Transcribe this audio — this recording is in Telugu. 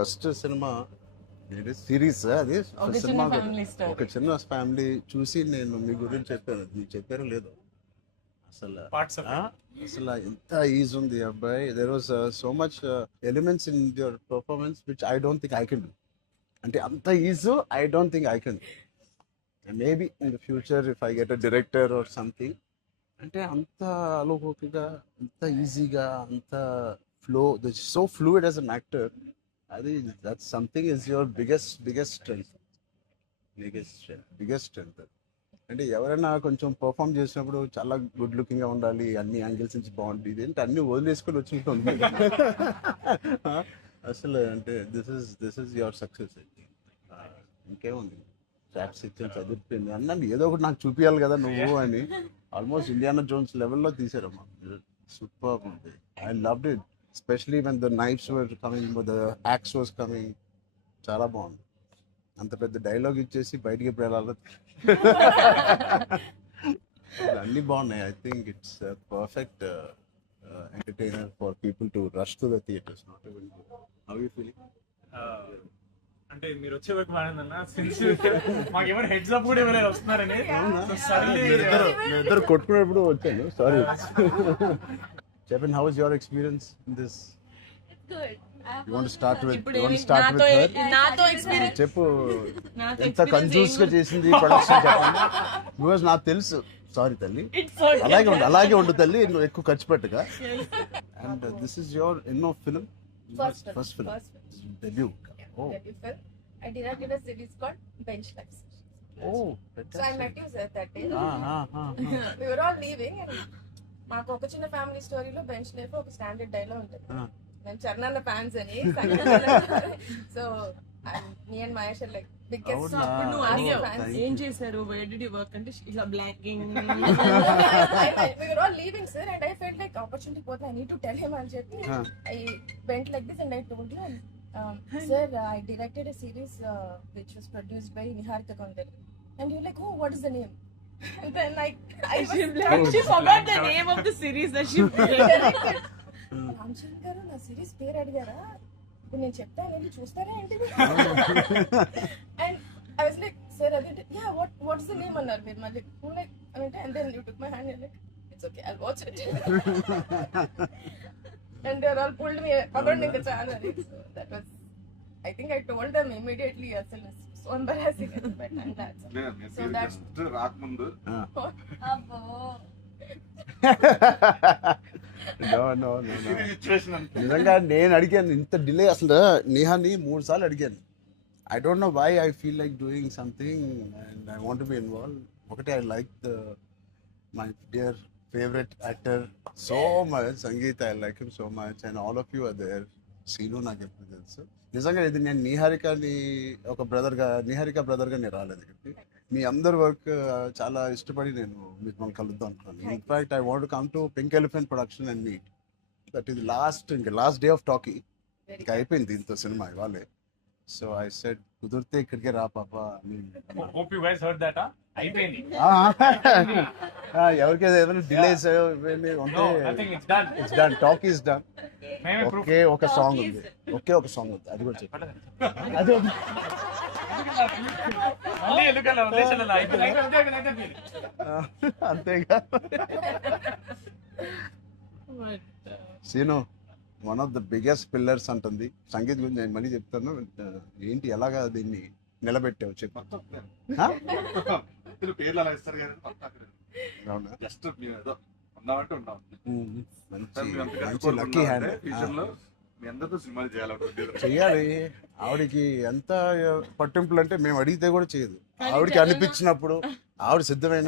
ఫస్ట్ సినిమా సిరీస్ అది సినిమా ఒక చిన్న ఫ్యామిలీ చూసి నేను మీ గురించి చెప్పాను, మీకు చెప్పారో లేదో అసలు అసలు ఎంత ఈజ్ ఉంది అబ్బాయి. There was so much elements in your performance which I don't think I can do. అంటే అంత ease I don't think I can. Maybe in the future if I get a director or something, అంటే అంత అలోకిగా, అంత ఈజీగా, అంత flow, so fluid as an actor. అది that something is your biggest strength. అంటే ఎవరైనా కొంచెం పర్ఫామ్ చేసినప్పుడు చాలా గుడ్ లుకింగ్ గా ఉండాలి, అన్ని యాంగిల్స్ నుంచి బాగుంటుంది, అంటే అన్ని వదిలేసుకొని వచ్చినట్టు ఉంది. అసలు అంటే దిస్ ఇస్ యువర్ సక్సెస్. ఇంకేముంది, ట్రాప్స్ ఇచ్చాను, చదివిపోయింది అన్నాను, ఏదో ఒకటి నాకు చూపించాలి కదా నువ్వు అని. ఆల్మోస్ట్ ఇండియానా జోన్స్ లెవెల్లో తీసారమ్మా. సూపర్ ఉంది. I loved it, especially when the knives were coming, the axe was coming. చాలా బాగుంది. అంత పెద్ద డైలాగ్ ఇచ్చేసి బయటికి ఎప్పుడు వెళ్ళాలి. అన్ని బాగున్నాయి. I think it's perfect entertainer for people to rush to the theatres. Not even how you feeling? అంటే మీరు వచ్చే వరకు బాగుందన్న, సిన్స్ మాకేమైనా హెడ్స్ అప్ కూడా ఇవ్వలేదు వస్తున్నారని. ఇద్దరు కొట్టుకున్నప్పుడు వచ్చాను, సారీ. చెప్పండి, how is your experience in this? You want to start with her? నాతో ఎక్స్పీరియన్స్ చెప్పు, ఎంత కన్ఫ్యూజ్ గా చేసింది ప్రొడక్షన్ చెప్పండి. బికాజ్ నాకు తెలుసు. సారీ తల్లి, అలాగే ఉండు తల్లి, నువ్వు ఎక్కువ ఖర్చు పెట్టగా. అండ్ దిస్ ఇస్ యువర్ ఎన్నో film? First film, debut. debut film. I directed a series called Bench Life. Oh, So I met you sir that day. We were all leaving and మాకు ఒక చిన్న ఫ్యామిలీ స్టోరీలో బెంచ్ లైఫ్ ఒక స్టాండర్డ్ డైలాగ్ ఉంటుంది. నేను చరణ్ ఫ్యాన్స్ అని. So me and Mahesh like biggest. అప్పుడు నువ్వు అడిగావు ఏం చేశారు, వేర్ డిడ్ యు వర్క్ అంటే ఇలా blocking. We were all leaving sir and I felt like opportunity పోతే I need to tell him అని చెప్పి I went like this and I told you, sir, I directed a series which was produced by Niharika Kondarlu. And you're like, oh, what is the name? And then she forgot the name of the series that she directed. Ramachandra గారు నా సిరీస్ పేరు అడిగారా, ఇప్పుడు నేను చెప్తాను వెళ్ళి చూస్తారా ఏంటి? And I was like, sir అది యా వాట్స్ ద నేమ్ అన్నారు మీరు మళ్ళీ. లైక్ అంటే and then you took my hand like it's okay I'll watch it. And they all pulled me around in the channel. So that was, I think I told them immediately, asal so embarrassing at that time. So that's రాకముందు No. నిజంగా నేను అడిగాను ఇంత డిలే. అసలు నేహాని 3 సార్లు అడిగాను. I don't know why I feel like doing something and I want be involve. ఒకటి, ఐ లైక్ మై డియర్ favorite actor so much, Sangeet, I like him so much, and all of you are there. Seenu నాకు ఎప్పుడు తెలుసు. నిజంగా ఇది నేను నిహారికని ఒక నిహారిక బ్రదర్గా నేను రాలేదు ఇక్కడికి. మీ అందరి వర్క్ చాలా ఇష్టపడి నేను మిమ్మల్ని కలుద్దాం అనుకున్నాను. In fact I want come to pink elephant production and meet. That is last day of talkie. ఇంకా అయిపోయింది దీంతో సినిమా ఇవాళే. సో ఐ సెడ్ కుదిరితే ఇక్కడికే రా పాప. Hope you guys heard that. అయిపోయింది. ఎవరికైనా ఏదైనా డిలేస్ ఉంటే it's done, talk is done. ఒకే ఒక సాంగ్ ఉంది, అది కూడా చెప్పండి. అది అంతేగా. Seenu one of the biggest pillars అంటుంది. సంగీత్ గురించి నేను మళ్ళీ చెప్తాను. ఏంటి ఎలాగా దీన్ని నిలబెట్టావు చెప్పు. పేర్లు అలా ఇస్తారు కదా, జస్ట్ ఏదో ఉన్నామంటే ఉన్నాం. మంచి లక్కీ హ్యాండ్. ఫ్యూచర్ లో మీ అందరితో సినిమాలు చెయ్యాలి. ఆవిడకి ఎంత పట్టింపులు అంటే మేము అడిగితే కూడా చేయదు. ఆవిడకి అనిపించినప్పుడు ఆవిడ సిద్ధమైన